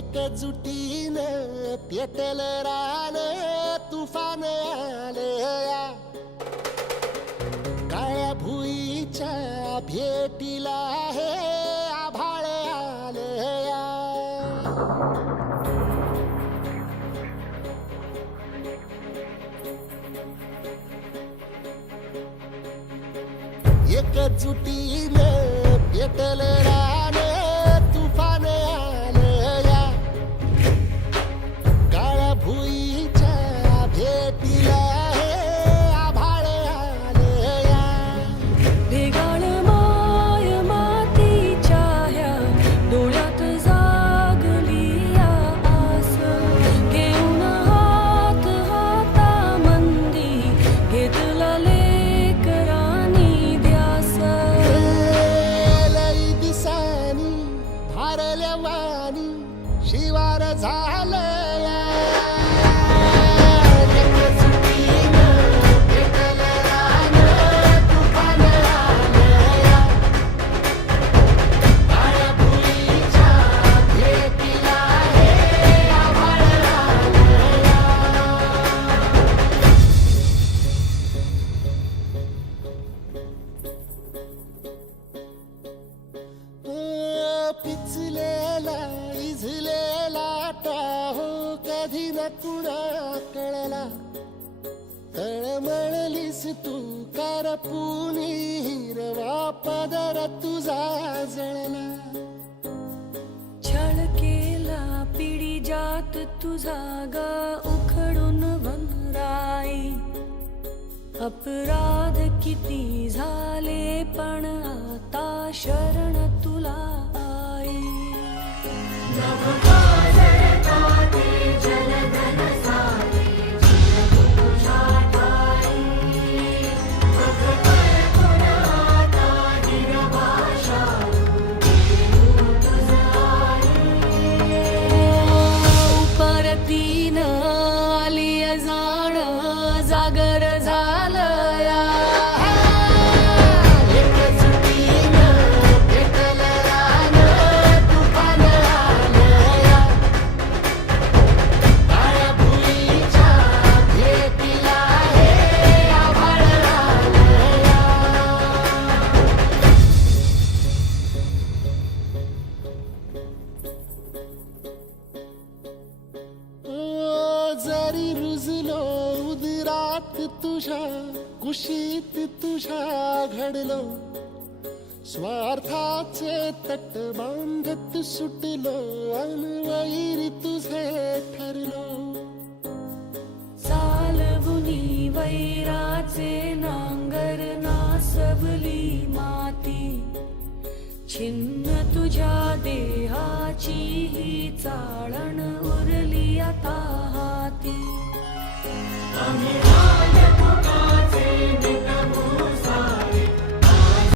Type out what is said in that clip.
एकजुटीनं पेटल रान तुफान आलया काळ्या भुईच्या भेटीला हे आभाळ आलया एकजुटीनं पेटल रान तुफान आलया काळ्या भुईच्या भेटीला हे आभाळ आलया भेगाळ माय मातीच्या ह्या डोळ्यात जागली या आस घेऊन हात हातामंदी घेतला लेकरांनी ध्यास लई दिसानी भारल्या वाणी शिवार झालया एकजुटीनं पेटल रान तुफान आलया काळ्या भुईच्या भेटीला हे आभाळ आलया पिचलेला इझलेला टाहो कधी न कुणा कळला तळमळलीस तू करपुनी हिरवा पदर तुझा जळला छळ केला पिढी जात तुझा ग उखडून वनराई अपराध किती झाले पण आता शरण तुला आई परतीन आली जाण जागर झालया एकजुटीनं पेटल रान तुफान आलया काळ्या भुईच्या भेटीला हे आभाळ आलया जरी रुजलो उदरात तुझ्या कुशीत तुझ्या घडलो स्वार्थाचे तट बांधत सुटलो अनवैरी तुझे ठरलो चालवुनी वैराचे नांगर नासवली माती छिन्न तुझ्या देहाची ही चाळण उरली आता हाती आम्ही राजपुताचे